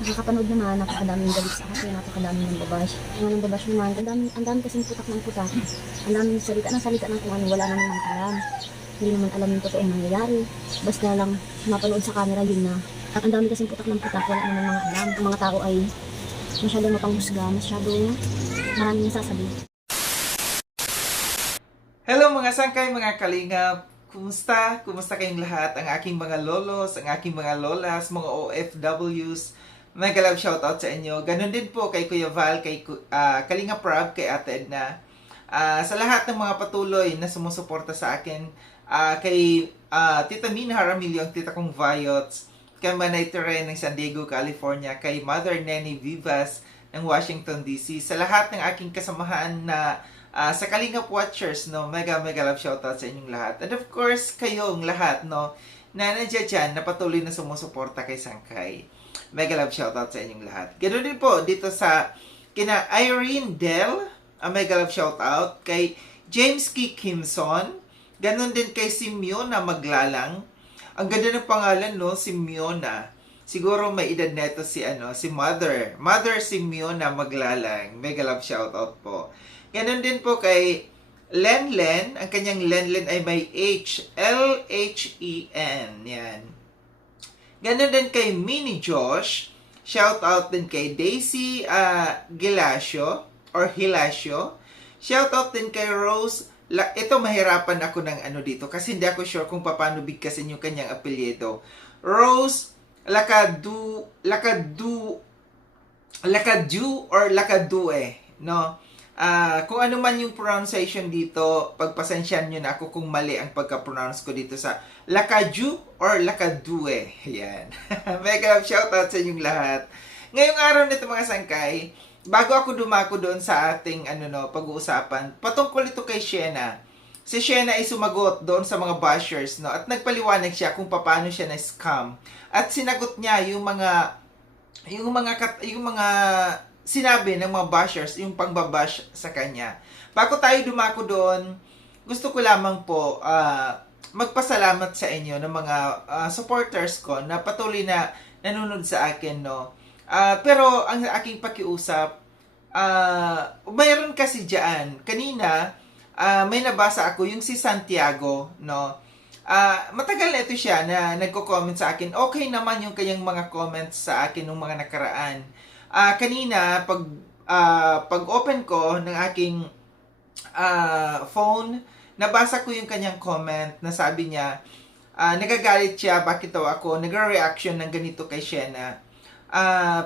Nakakapanood naman, napakadaming galit sa akin, napakadaming ng babash. Mga ng babash naman, ang dami kasing putak ng putak. Ang daming salita ng kung ano, wala naman alam. Hindi naman alam yung totoong nangyayari. Basta lang mapanood sa camera yun na. At ang dami kasing putak ng putak, wala naman mga alam. Ang mga tao ay masyadong mapanghusga, masyadong maraming nasasabi. Hello mga sangkay, mga kalingap! Kumusta? Kumusta kayong lahat? Ang aking mga lolos, ang aking mga lolas, mga OFWs. Mega love shoutout sa inyo. Ganon din po kay Kuya Val, kay Kalinga Prab, kay Ate Edna. Sa lahat ng mga patuloy na sumusuporta sa akin. Kay Tita Mina Haramilio, ang tita kong Viots. Kay Manay Terren ng San Diego, California. Kay Mother Nenny Vivas ng Washington DC. Sa lahat ng aking kasamahan na sa Kalingap Watchers, no, mega love shoutout sa inyong lahat. And of course, kayong lahat, no, na nandiyan dyan, na patuloy na sumusuporta kay Sangkay. Mega love shoutout sa inyong lahat. Ganoon din po dito sa kina Irene Del, mega love shoutout. Kay James K. Kimson, ganoon din kay Simeona Maglalang. Ang ganda ng pangalan, no, Simeona. Siguro may edad neto si Mother Simeona Maglalang. Mega love shoutout po. Ganon din po kay Lenlen, ang kanyang Lenlen ay may H, L-H-E-N, yan. Ganon din kay Mini Josh, shout out din kay Daisy Gilasio, or Hilasio. Shout out din kay Rose, ito mahirapan ako ng dito, kasi hindi ako sure kung paano bigkasin yung kanyang apelyido. Rose Lakadu or Lakadue, no? Kung ano man yung pronunciation dito, pagpasensyahan nyo na ako kung mali ang pagka-pronounce ko dito sa Lakaju or Lakadue. Yan. Mega shoutout sa inyong lahat. Ngayong araw nito mga sangkay, bago ako dumako doon sa ating pag-uusapan, patungkol ito kay Shena. Si Shena ay sumagot doon sa mga bashers, no? At nagpaliwanag siya kung paano siya na-scam. At sinagot niya yung mga sinabi ng mga bashers, yung pangbabash sa kanya. Bago tayo dumako doon, gusto ko lamang po magpasalamat sa inyo ng mga supporters ko na patuloy na nanonood sa akin, no. Pero ang aking pakiusap, mayroon kasi diyan kanina, may nabasa ako yung si Santiago, no. Matagal na ito siya na nagko-comment sa akin. Okay naman yung kanyang mga comments sa akin nung mga nakaraan. Kanina, pag open ko ng aking phone, nabasa ko yung kanyang comment na sabi niya, nagagalit siya, bakit daw ako nagre-reaction ng ganito kay Shena.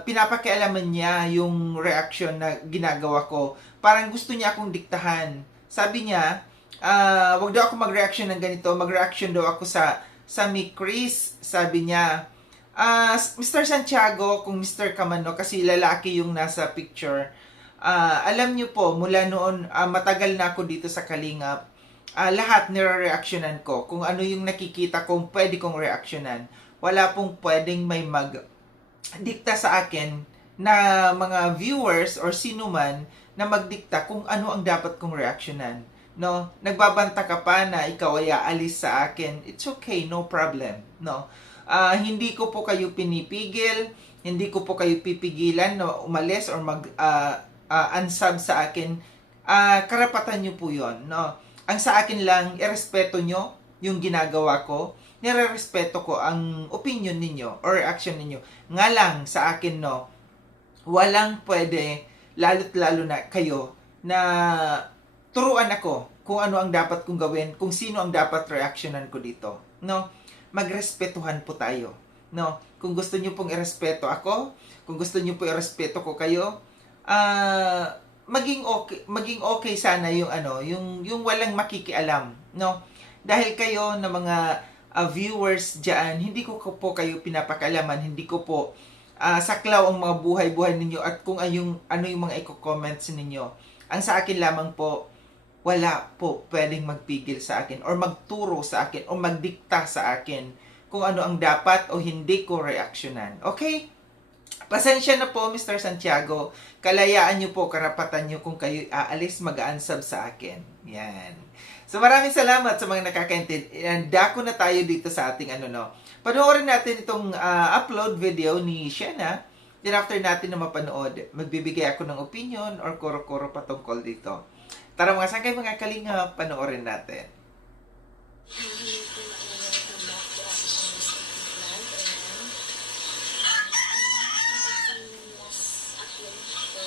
Pinapakialaman niya yung reaction na ginagawa ko. Parang gusto niya akong diktahan. Sabi niya, wag daw ako mag-reaction ng ganito, mag-reaction daw ako sa Mi Chris, sabi niya. Mr. Santiago, kung Mr. Kamano, kasi lalaki yung nasa picture, alam niyo po, mula noon, matagal na ako dito sa Kalingap, lahat nire-reactionan ko. Kung ano yung nakikita kong pwede kong reactionan. Wala pong pwedeng may magdikta sa akin na mga viewers or sino man na magdikta kung ano ang dapat kong reactionan. No? Nagbabanta ka pa na ikaw ay aalis sa akin. It's okay, no problem. No? Hindi ko po kayo pinipigil, hindi ko po kayo pipigilan na umalis or unsub sa akin. Karapatan nyo po yon, no? Ang sa akin lang, irespeto nyo yung ginagawa ko, nire-respeto ko ang opinion ninyo or reaction ninyo. Nga lang sa akin, no, walang pwede, lalo't lalo na kayo, na turuan ako kung ano ang dapat kong gawin, kung sino ang dapat reactionan ko dito, no? Magrespetuhan po tayo, no? Kung gusto niyo pong irespeto ako, kung gusto niyo po irespeto ko kayo, maging okay sana yung yung walang makikialam, no? Dahil kayo na mga viewers diyan, hindi ko po kayo pinapakialaman, hindi ko po saklaw ang mga buhay-buhay ninyo at kung ano yung mga i-comments ninyo. Ang sa akin lamang po, wala po pwedeng magpigil sa akin or magturo sa akin o magdikta sa akin kung ano ang dapat o hindi ko reaksyonan. Okay? Pasensya na po, Mr. Santiago. Kalayaan nyo po, karapatan nyo kung kayo aalis, mag-unsub sa akin. Yan. So maraming salamat sa mga nakakaintindi. Dako na tayo dito sa ating Panoorin natin itong upload video ni Shena Then after natin na mapanood, magbibigay ako ng opinion or kuro-kuro patungkol dito. Tara mga sangkay mga kalinga, panoorin natin. Hindi ko welcome back to Ate Shani's Vlog. Last upload ko,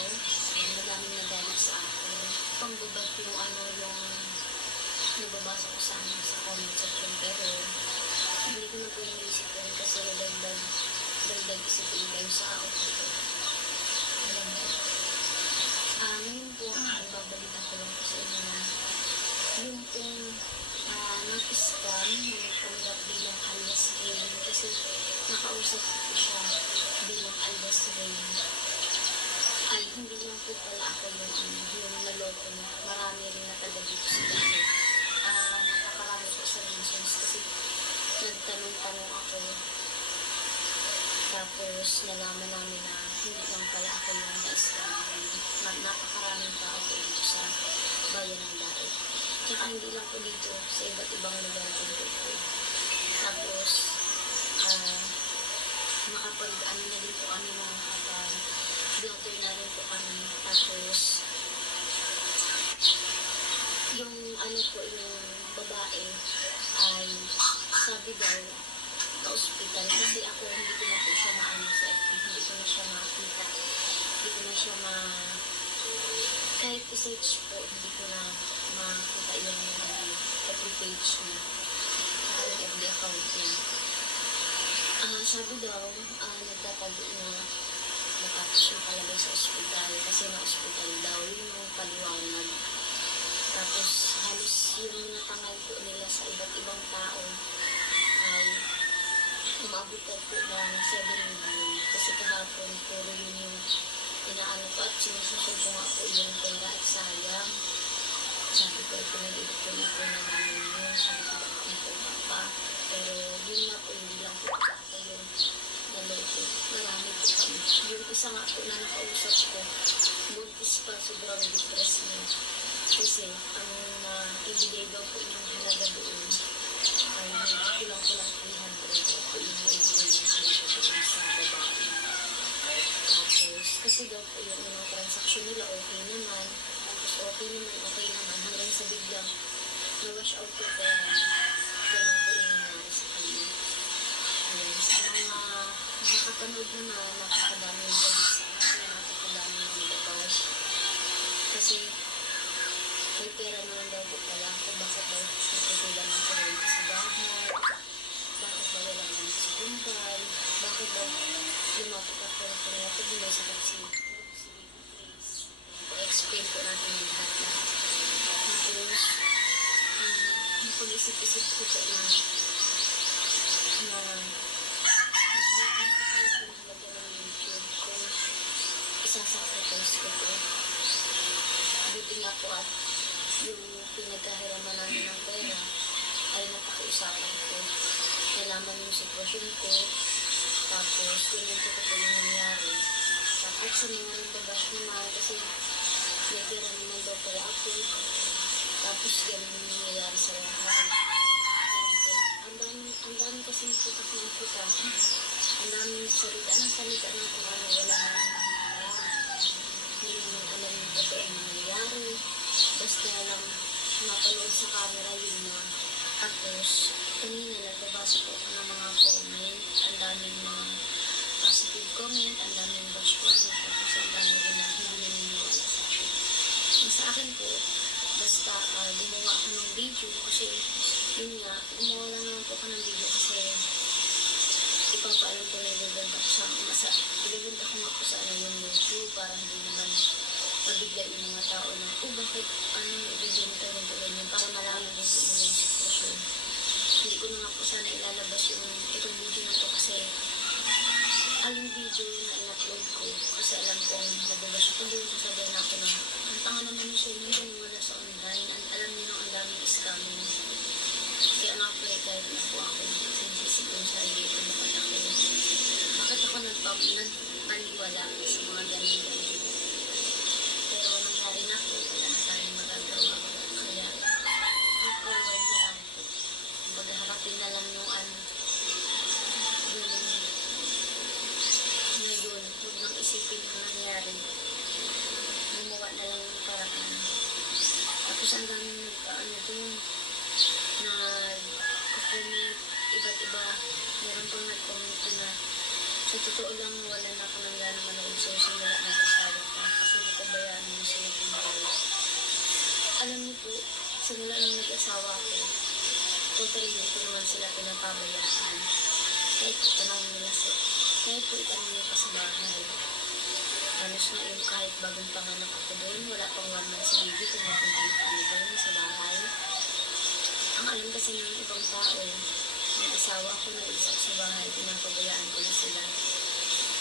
madaming nagalit sa akin. Pambabag yung yung nababasa ko sa comment section, pero hindi ko na po inisip yun kasi dagdag isipin kayo sa ako dito. Alam mo. Ngayon po, ibabalita ko lang po sa inyo na yung pong nag-scam na nagtanggap bilang alias Rain, kasi nakausap ko siya bilang alias Rain. Ay, hindi lang po pala ako yung naloko niya. Marami rin na taga dito sa dati. Napakarami po sa reasons kasi nagtanong-tanong ako. Tapos nalaman namin na hindi lang pala ako yung na-scam. Napakaraming tao po dito sa bayan ng Daet. Tsaka hindi lang po dito, sa iba't ibang lugar din po. Tapos, makapag-ano na din po kami ng blotter na rin po kami. Tapos, yung yung babae ay sabi daw sa ospital, kasi ako hindi ko na po siya maano sa FB, hindi ko na siya makita, hindi ko na siya kahit i-search po, hindi ko na makita yung every page niya, yung FB account niya. Sabi daw, nagtatago na matapos yung palagay sa ospital, kasi na-ospital daw, yun yung paliwanag. Tapos halos yung natangal po nila sa iba't ibang tao ay umabot po ng 7 million, kasi kahapon puro yun yung inaano ko at sinususod ko nga po yung pera at sayang. Sabi ko, pinag-ipon ako na namin yun, sabi ko bakit po pa, pero yun nga po, hindi lang po ako yung naloko, marami po kami. Yung isa nga po na nakausap ko, buntis pa, sobrang depressed niya, kasi ang ibigay daw po yung halaga doon ay kulang 300 po yung ibigay yung halaga doon sa babae. Tapos kasi daw po yung unang transaction nila okay naman, tapos okay naman hanggang sa biglang na-wash out yung pera. Ganun po yung nangyari sa kanya. Ayan, sa mga nakapanood naman, napakadami yung balisa, napakadami yung babash. Kasi may pera naman daw po pala kung bakit daw natutulan ng kuryente sa bahay, bakit daw wala naman sa bumbay, bakit daw lumapit ako ng kuryente kung may sakit si Grace. I-explain po natin yung lahat. Tapos, napag-isip-isip ko po na nakakalaga ng YouTube kung isasacrifice ko po. Buti nga po at yung pinagkahiraman namin ng pera ay napakiusapan ko. Nalaman yung sitwasyon ko, tapos kunento ko po yung nangyari. Tapos sa mga nagbabash naman kasi may pera naman daw pala ako. Tapos ganun yung nangyayari sa lahat. Ang dami kasing putak ng putak. Ang daming salita ng kung ano, wala naman. Hindi naman alam yung totoo ang nangyayari. Basta lang mapanood sa camera yun na. Tapos, kanina nagbabasa po ako ng mga comment. Ang daming mga positive comment, ang daming bash comment. Tapos ang dami rin na hindi naniniwala sa akin. Sa akin po, basta gumawa ako ng video kasi yun nga, gumawa lang naman po ako ng video kasi ipapaalam ko na ibibenta ko ibibenta ko nga po sa yung YouTube para hindi naman mabigla yung mga tao na, bakit ibibenta ganito ganyan, para malaman din po nila yung sitwasyon. Hindi ko na nga po sana ilalabas itong video na to kasi yung video na in-upload ko kasi alam kong nababas ako doon, sasabihin ako na ang tanga naman yung sa'yo naman wala sa online, alam niyo nang ang daming scamming. Kaya nga po kahit na po ako sinisisip yung sarili ko, bakit ako nagpaniwala sa mga ganyan-ganyan. Pero nangyari na po, wala na tayong magagawa. Kaya forward na lang po. Maghaharapin na lang yung ngayon, huwag nang iba, meron pang nag-comment na sa totoo lang wala na ako nang gano'ng manood sa simula ng asawa ko kasi nakabayaan mo sila buhay. Alam niyo po, simula nung nag-asawa ko, totally hindi ko naman sila pinapabayaan. Kahit po tanong nila kahit po itanong nila pa sa bahay. Halos na yung kahit bagong panganak ako doon, wala pang 1 month si baby, tumupunta na kami doon sa bahay. Ang alam kasi ng ibang tao, may asawa ko na isa sa bahay, pinapabayaan ko na sila.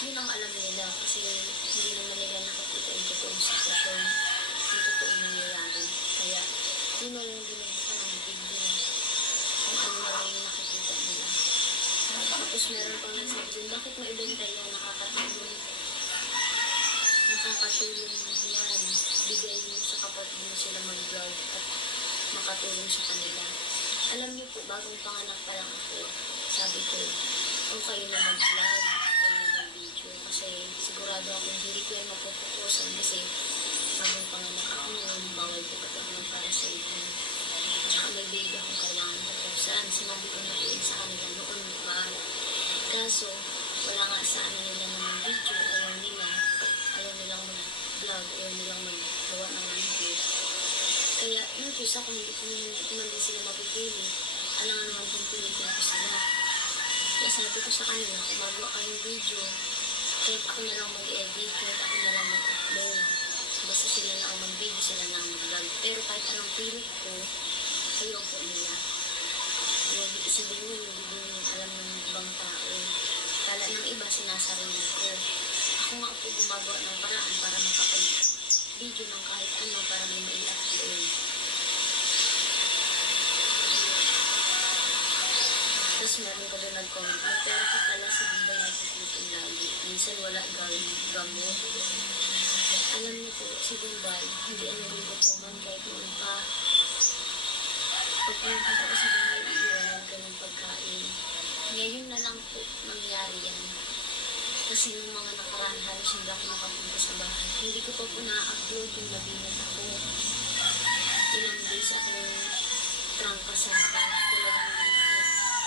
Yun ang alam nila kasi hindi naman nila nakakita yung totoong sitwasyon, yung totoong nangyayari. Kaya yun na yung binabukan ng big nila, kung ano na lang yung nakikita nila. Tapos meron pang nagsabi dun, bakit may ibenta yung nakakatulong? Nakakatulong yan. Bigay mo sa kapatid mo sila mag-vlog at makatulong sa kanila. Alam niyo po, bagong panganak pa lang ako, sabi ko, okay na mag-vlog, okay na mag-video. Kasi sigurado ako hindi ko yan mapupukusan kasi bagong panganak ako noon, bawal ko katulong para sa inyo. Tsaka may baby akong kailangan pupusan. Sinabi ko na po yun sa kanila noon pa. Kaso, wala nga sa ano nila naman video, ayaw nilang mag-vlog, ayaw nilang mag-gawa ng video. Kaya, yung Diyos ako, hindi ko naman din sila mapipili. Alam nga naman kung pilitin ko sila. Kaya sabi ko sa kanila, kung magawa kayong video, kahit ako na lang mag-edit, kahit ako na lang mag-upload. Basta sila na ang mag-video, sila na ang mag-vlog. Pero kahit anong pilit ko, ayaw po nila. Yung sabihin mo, hindi din alam ng ibang tao. Kala ng iba, sinasarili ko. Ako nga po gumagawa ng paraan para makapag-video ng kahit ano para may mai-upload. Tapos meron ko doon nag-comment, may pera ka pala sa Dubai na puputin lagi. Minsan wala gamot. Alam niyo po, si Dubai, hindi ang nalilipuman kahit noon pa. Pag pumunta ko sa bahay, iiwanan ka ng pagkain. Ngayon na lang po nangyari yan. Kasi yung mga nakaraan halos hindi ako nakapunta sa bahay. Hindi ko pa po na-upload yung nabinat ako. Ilang days akong trangka sa talagang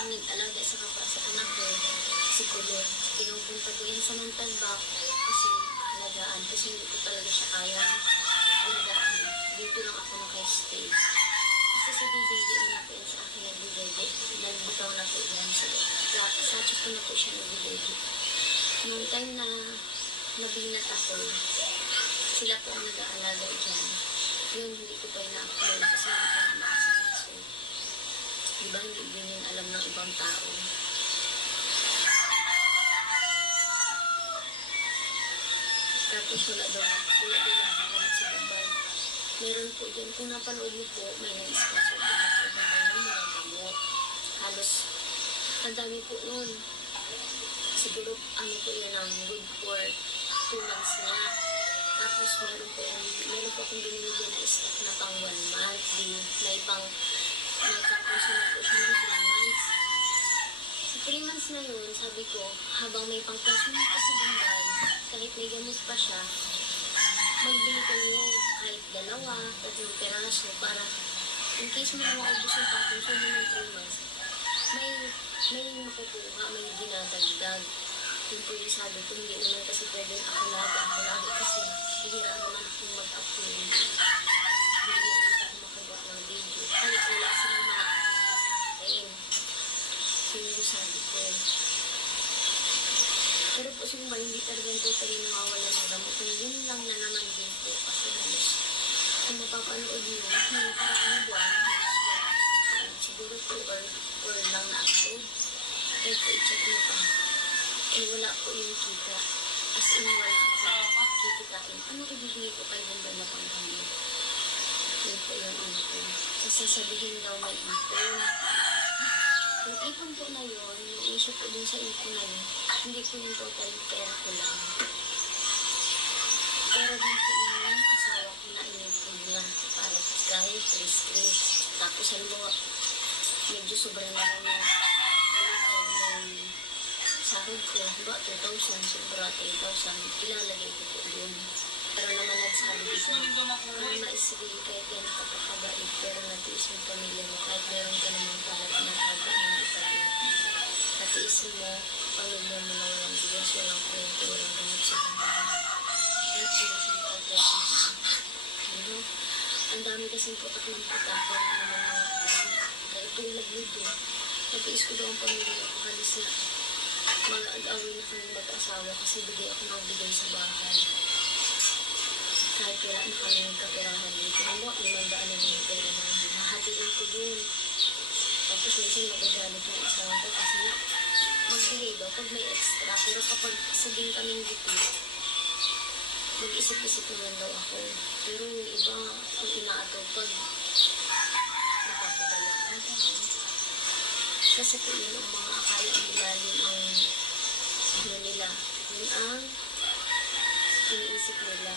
ang nag-alaga sa anak ko, si Kulot. Pinupunta ko yun sa Montalbac kasi alagaan. Kasi hindi ko talaga siya kayang alagaan. Dito lang ako naka-stay. Kasi si BBD na po yun sa akin nagbibigay. Nagbutaw na po yan. Sa chat ko na po siya nagbibigay. Nung time na nabinat ako, sila po ang nag-aalaga dyan. Yun, hindi ko pa ina-upload kasi hindi ko na makasikaso. Diba, hindi din yun alam ng ibang tao. Tapos wala daw ako sa Dubai. Meron po dyan, kung napanood niyo po, may nag-sponsor po na po Dubai ng mga gamot. Halos, ang dami po nun. Siguro, ano po yan, ang good for 2 months na. Tapos, meron po akong binibigyan na stock na pang 1 month. May kapunso na po siya ng 3 months. Sa 3 months na yun, sabi ko, habang may pang-consume pa sa Dubai, kahit may gamot pa siya, magbili kayo kahit 2, 3 peraso para in case mo na maubos yung pang-consume ng 3 months, may makukuha, may dinadagdag. Yung po yung sabi ko, hindi naman kasi pwede ako lagi kasi bihira naman akong mag-upload. Hindi naman ako makagawa ng video. Kahit wala silang makakain. Yun yung sabi ko. Pero po siguro hindi talaga totally nawawala ng gamot. Yun lang na naman din po kasi halos kung mapapanood nyo, yung parang buwan, siguro 2 or lang na-upload. Kaya po i-check mo pa. Eh wala po yung kita. As in wala ako kikitain. Ano ibibigay ko kay Bombay na panggamit? Yun po yung ano ko. Kasi sabihin daw may ipon. Yung ipon po na yun, yung issue po dun sa ipon na yun, hindi po yung total pera ko lang. Pero din po yung asawa ko na inipon niya para kahit stress. Tapos halimbawa, medyo sobra na lang yung sahod ko, ba 2,000, sobra 3,000, ilalagay ko po doon. Pero naman nagsabi ko, maisipin kahit yan nakapakabait, pero natiis yung pamilya mo, kahit meron ka naman pala pinakaga ng itabi. tiisin mo, pamilya mo na walang bigas, walang kuwento, walang gamot sa pamilya. At sinusunod ko. Ano? Ang dami kasing putak ng putak, ng mga kaya tulad nito. Natiis ko daw ang pamilya ko, halos na mag-awin na kami mag-asawa kasi bigay ako ng bigay sa bahay. Kahit wala na kami nagkapirahan dito. Ano, 500 na yung pera namin. Hahatiin ko din. Tapos minsan magagalit yung asawa ko kasi nga, magbigay daw pag may extra. Pero kapag sabihin kaming dito, mag-isip-isip naman daw ako. Pero yung iba, ang inaataw pag napapabayaan ka na. Kasi po yun ang mga akala ang ilalim ang ano nila. Yun ang iniisip nila.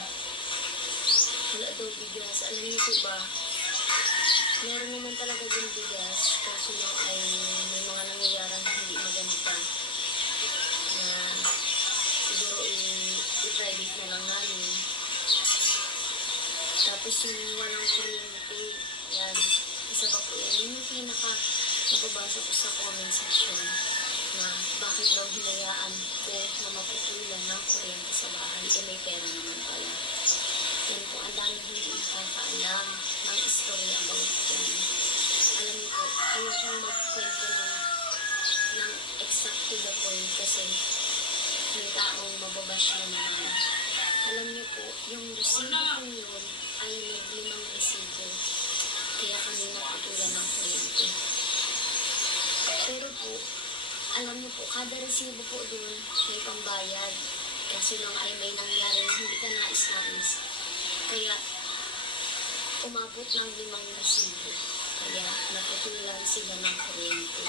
Wala daw bigas. Alam niyo po ba, meron naman talaga din bigas. Kaso lang ay may mga nangyayarang hindi maganda. Na siguro i-private na lang namin. Tapos yung walang kuryente, yan. Isa pa po yun. Yung pinaka nababasa ko sa comment section na bakit daw hinayaan ko na maputulan ng kuryente sa bahay. Eh may pera naman pala. Yan po, ang dami hindi nakakaalam ng istorya about yan. Alam niyo po, ayokong magkwento ng exact to the point kasi may taong mababash na naman. Alam niyo po, yung resibo po yun ay naglimang resibo. Kaya kami naputulan ng kuryente. Pero po, alam niyo po, kada resibo po doon may pambayad. Kasi lang ay may nangyari na hindi ka nais-nais. Kaya, umabot ng 5 resibo. Kaya, naputulan sila ng kuryente.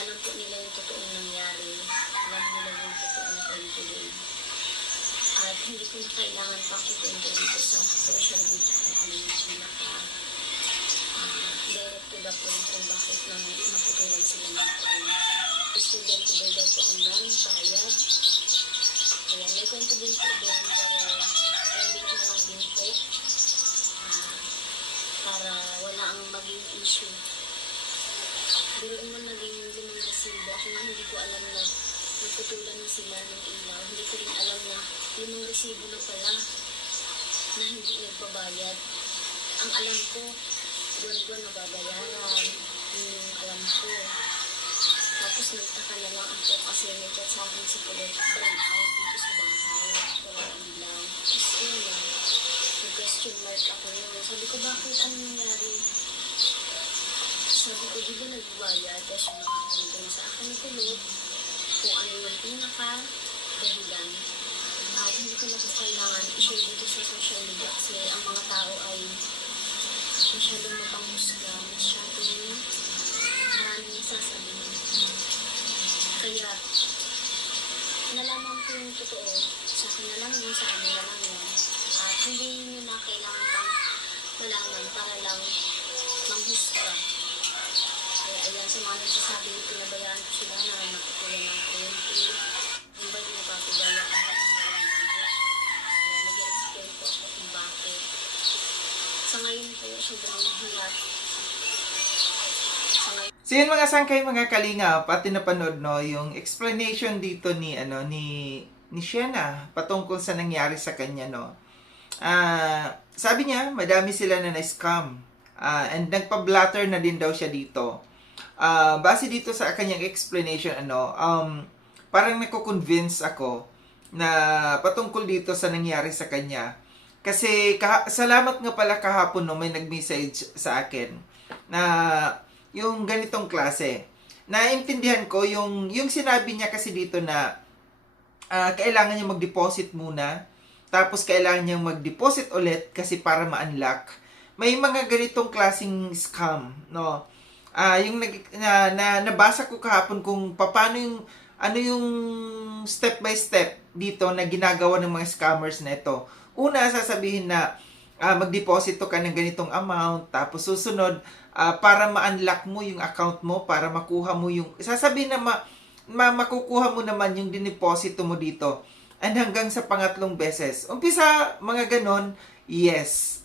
Alam po nila yung totoong nangyari. Alam nila yung totoong kwento doon. At hindi ko na kailangan pang ikwento dito sa social media kung ano yung direct to the point kung bakit nang naputulan sila ng kuryente. Student ko daw po ang bayad. Kaya, may kwento din po doon pero edit na lang din po para wala ang maging issue. Pero naman naging 5 resibo. Ako nga hindi ko alam na nagputulan na sila ng ilaw. Hindi ko rin alam na 5 resibo na pala na hindi nagbabayad. Ang alam ko, buwan-buwan nababayaran. Yung alam ko. Tapos nagtaka na lang ako kasi may chat sa akin si Colette brown out dito sa bahay. Wala ilaw. Tapos yun lang. Nag-question mark ako yun. Sabi ko, bakit ang nangyari? Sabi ko, di ba nagbayad? Tapos nagpunta na sa akin ni Colette kung ano yung pinaka-dahilan. At hindi ko na po kailangan i-share dito sa social media kasi ang mga tao ay masyadong mapanghusga, masyadong maraming sasabihin. Kaya, nalaman ko yung totoo, sa akin na lang yun, sa amin na lang yun. At hindi nyo na kailangan pang malaman para lang manghusga. Kaya ayan, sa mga nagsasabing pinabayaan ko sila na naputulan ng kuryente, yung ba yung napapabayaan ng walang gamot. Kaya nag-explain po ako kung bakit. Sa ngayon po, sobrang hirap. Sa ngayon, So yun mga sangkay, mga kalingap, at napanood no, yung explanation dito ni Shena patungkol sa nangyari sa kanya no. Sabi niya, madami sila na na-scam. And nagpa-blatter na din daw siya dito. Base dito sa kanyang explanation parang nako-convince ako na patungkol dito sa nangyari sa kanya. Kasi salamat nga pala kahapon no, may nag-message sa akin na yung ganitong klase. Naintindihan ko yung sinabi niya kasi dito na kailangan niya mag-deposit muna, tapos kailangan niya mag-deposit ulit kasi para ma-unlock. May mga ganitong klaseng scam, no? Yung nabasa ko kahapon kung paano yung step by step dito na ginagawa ng mga scammers na ito. Una, sasabihin na mag-deposito ka ng ganitong amount, tapos susunod, para ma-unlock mo yung account mo, para makuha mo yung, sasabihin na makukuha mo naman yung dineposito mo dito. And hanggang sa pangatlong beses. Umpisa, mga ganon, yes.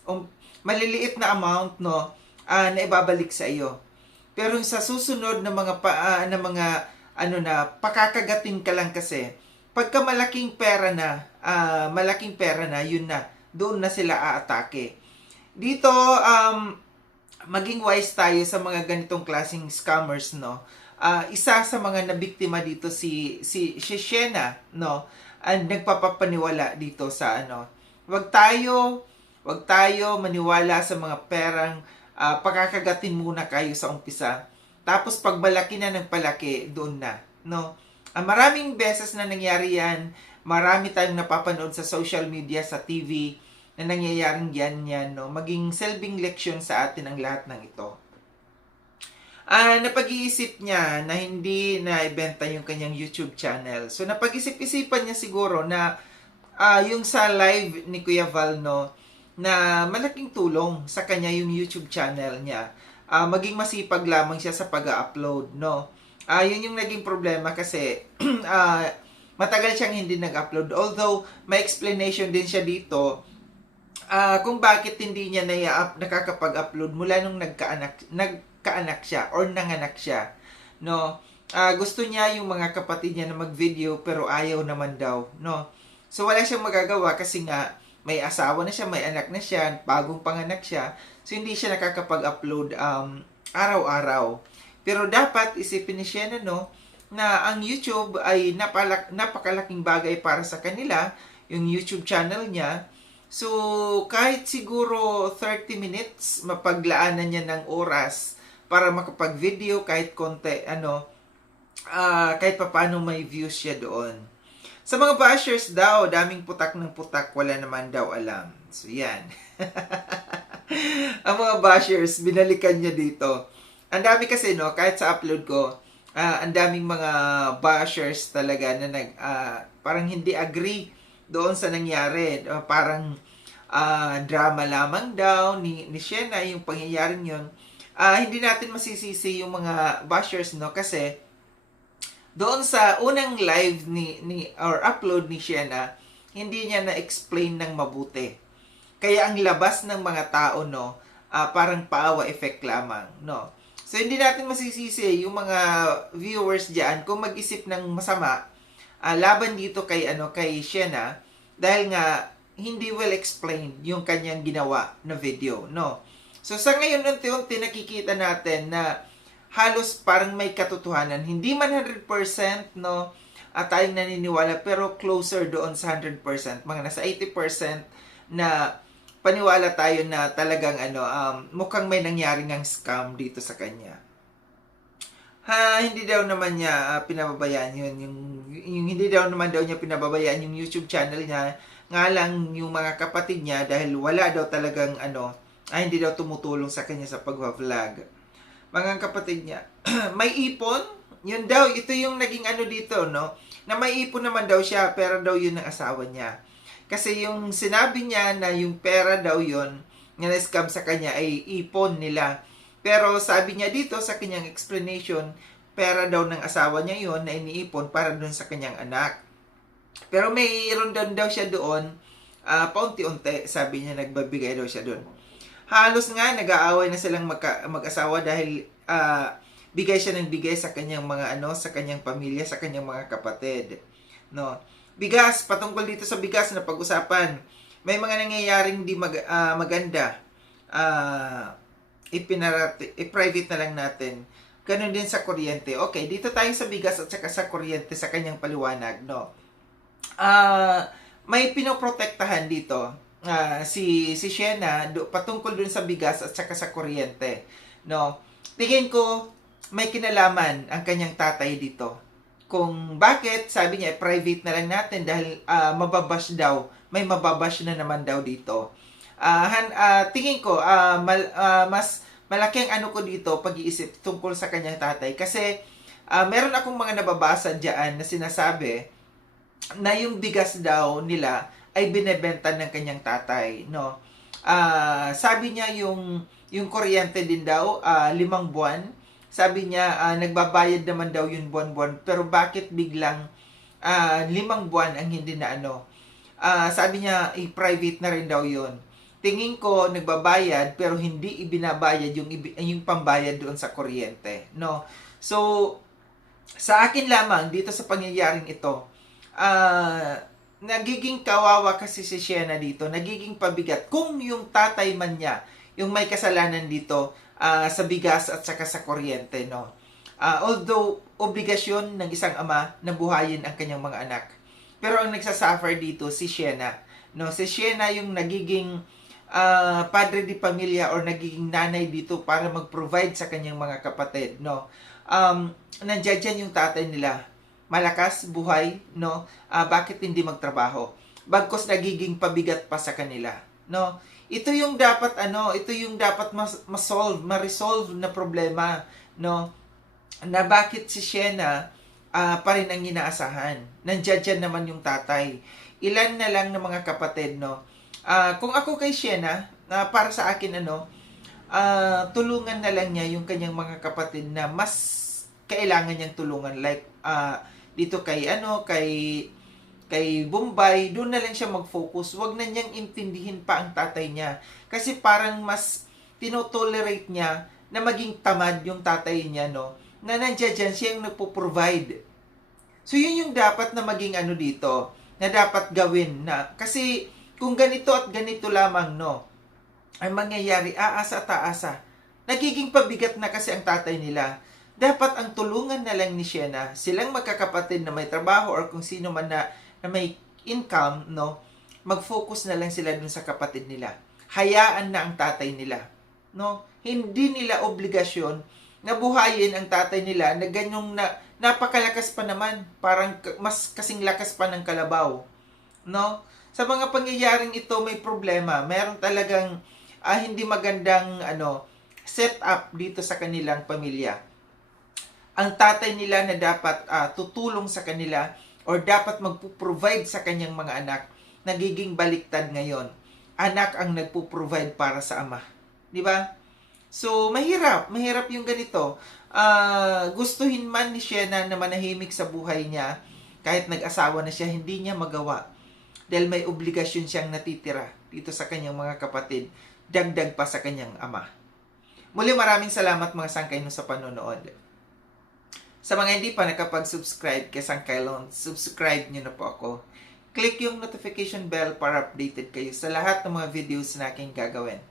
Maliliit na amount, no, na ibabalik sa iyo. Pero sa susunod na mga pakakagatin ka lang kasi pagka malaking pera na, yun na, doon na sila aatake. Dito, maging wise tayo sa mga ganitong klaseng scammers, no? Isa sa mga nabiktima dito si Shena, no? Ang nagpapapaniwala dito sa ano. Wag tayo maniwala sa mga perang pakakagatin muna kayo sa umpisa. Tapos pag malaki na ng palaki, doon na, no? Maraming beses na nangyari yan. Marami tayong napapanood sa social media, sa TV, na nangyayaring yan, no? Maging silbing leksyon sa atin ang lahat ng ito. Napag-iisip niya na hindi na ibenta yung kanyang YouTube channel. So, napag-isip-isipan niya siguro na yung sa live ni Kuya Val, no, na malaking tulong sa kanya yung YouTube channel niya. Maging masipag lamang siya sa pag-upload, no. Yun yung naging problema kasi matagal siyang hindi nag-upload. Although, may explanation din siya dito kung bakit hindi niya nakakapag-upload mula nung nagkaanak siya or nanganak siya, no. Gusto niya yung mga kapatid niya na mag-video pero ayaw naman daw, no. So wala siyang magagawa kasi nga may asawa na siya, may anak na siya, bagong panganak siya. So hindi siya nakakapag-upload araw-araw. Pero dapat isipin ni Shena, no, na ang YouTube ay napakalaking bagay para sa kanila, yung YouTube channel niya. So, kahit siguro 30 minutes, mapaglaanan niya ng oras para makapag-video kahit konti, kahit papaano may views siya doon. Sa mga bashers daw, daming putak ng putak, wala naman daw alam. So, yan. Ang mga bashers, binalikan niya dito. Ang dami kasi, no, kahit sa upload ko, ang daming mga bashers talaga na parang hindi agree doon sa nangyari. Parang drama lamang daw ni Shena yung pangyayaring yun. Hindi natin masisisi yung mga bashers, no, kasi doon sa unang live or upload ni Shena, hindi niya na-explain ng mabuti. Kaya ang labas ng mga tao, no, parang paawa effect lamang, no. So hindi natin masisisi yung mga viewers diyan kung mag-isip ng masama laban dito kay Shena dahil nga hindi well explained yung kanyang ginawa na video, no. So sa ngayon unti-unti nakikita natin na halos parang may katotohanan. Hindi man 100%, no, tayong naniniwala, pero closer doon sa 100%. Mga nasa 80% na paniwala tayo na talagang mukhang may nangyaring ang scam dito sa kanya. Hindi daw naman niya pinababayaan yun. Yung hindi daw niya pinababayaan yung YouTube channel niya. Nga lang yung mga kapatid niya dahil wala daw talagang hindi daw tumutulong sa kanya sa pag-vlog. Mga kapatid niya, may ipon, yun daw, ito yung naging dito, no, na may ipon naman daw siya, pero daw yun ng asawa niya. Kasi yung sinabi niya na yung pera daw yun, na na-scam sa kanya ay ipon nila. Pero sabi niya dito sa kanyang explanation, pera daw ng asawa niya yun na iniipon para doon sa kanyang anak. Pero mayroon daw siya doon, paunti-unti, sabi niya nagbabigay daw siya doon. Halos nga nag-aaway na silang mag-asawa dahil bigay siya ng bigay sa kanyang mga sa kanyang pamilya, sa kanyang mga kapatid, no. Bigas, patungkol dito sa bigas na pag-usapan, may mga nangyayaring di maganda. I-private na lang natin. Ganun din sa kuryente. Okay, dito tayo sa bigas at saka sa kuryente sa kanyang paliwanag, no. May pinoprotektahan dito si Shena patungkol dun sa bigas at saka sa kuryente, no. Tingin ko may kinalaman ang kanyang tatay dito. Kung bakit, sabi niya, private na lang natin dahil mababash daw. May mababash na naman daw dito. Tingin ko, mas malaki ang ko dito, pag-iisip tungkol sa kanyang tatay. Kasi, meron akong mga nababasa dyan na sinasabi na yung bigas daw nila ay binebenta ng kanyang tatay, no. Sabi niya yung kuryente din daw, 5 buwan. Sabi niya, nagbabayad naman daw yun buwan-buwan. Pero bakit biglang 5 buwan ang hindi na Sabi niya, i-private na rin daw yun. tingin ko nagbabayad pero hindi ibinabayad yung pambayad doon sa kuryente, no? So, sa akin lamang dito sa pangyayaring ito, nagiging kawawa kasi si Shena dito, nagiging pabigat kung yung tatay man niya yung may kasalanan dito sa bigas at saka sa kuryente, no? Although obligasyon ng isang ama na buhayin ang kanyang mga anak. Pero ang nagsasuffer dito si Shena, no? Si Shena yung nagiging padre di pamilya or nagiging nanay dito para mag-provide sa kanyang mga kapatid, no? Nandiyan dyan yung tatay nila, malakas, buhay, no? Bakit hindi magtrabaho? Bagkos nagiging pabigat pa sa kanila, no? Ito yung dapat ma-resolve na problema, no? Na bakit si Shena pa rin ang inaasahan. Nandiyan dyan naman yung tatay. Ilan na lang ng mga kapatid, no? Kung ako kay Shena, para sa akin, tulungan na lang niya yung kanyang mga kapatid na mas kailangan niyang tulungan. Like, dito kay Bombay, doon na lang siya mag-focus. Huwag na niyang intindihin pa ang tatay niya. Kasi parang mas tinotolerate niya na maging tamad yung tatay niya, no? Na nandiyan dyan, siya yung nagpo-provide. So, yun yung dapat na maging dito, na dapat gawin na. Kasi, kung ganito at ganito lamang, no, ang mangyayari, aasa at aasa. Nagiging pabigat na kasi ang tatay nila. Dapat ang tulungan na lang ni Shena, silang magkakapatid na may trabaho or kung sino man na may income, no, mag-focus na lang sila dun sa kapatid nila. Hayaan na ang tatay nila, no? Hindi nila obligasyon na buhayin ang tatay nila na ganyong napakalakas pa naman, parang mas kasing lakas pa ng kalabaw, no? Sa mga pangyayaring ito may problema, meron talagang hindi magandang setup dito sa kanilang pamilya. Ang tatay nila na dapat tutulong sa kanila or dapat magpo-provide sa kanyang mga anak, nagiging baliktad ngayon. Anak ang nagpo-provide para sa ama. Di ba? So, mahirap yung ganito. Gustuhin man ni Shena na manahimik sa buhay niya, kahit nag-asawa na siya, hindi niya magawa. Dahil may obligasyon siyang natitira dito sa kanyang mga kapatid, dagdag pa sa kanyang ama. Muli maraming salamat mga sangkay sa panonood. Sa mga hindi pa nakapag-subscribe kay Sangkaylon, subscribe nyo na po ako. Click yung notification bell para updated kayo sa lahat ng mga videos na aking gagawin.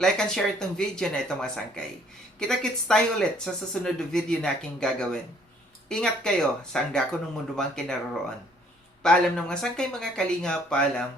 Like and share itong video na ito mga sangkay. Kita-kits tayo ulit sa susunod na video na aking gagawin. Ingat kayo sa ang dako ng mundo mang kinaroroon. Paalam ng mga sangkay mga kalinga, paalam.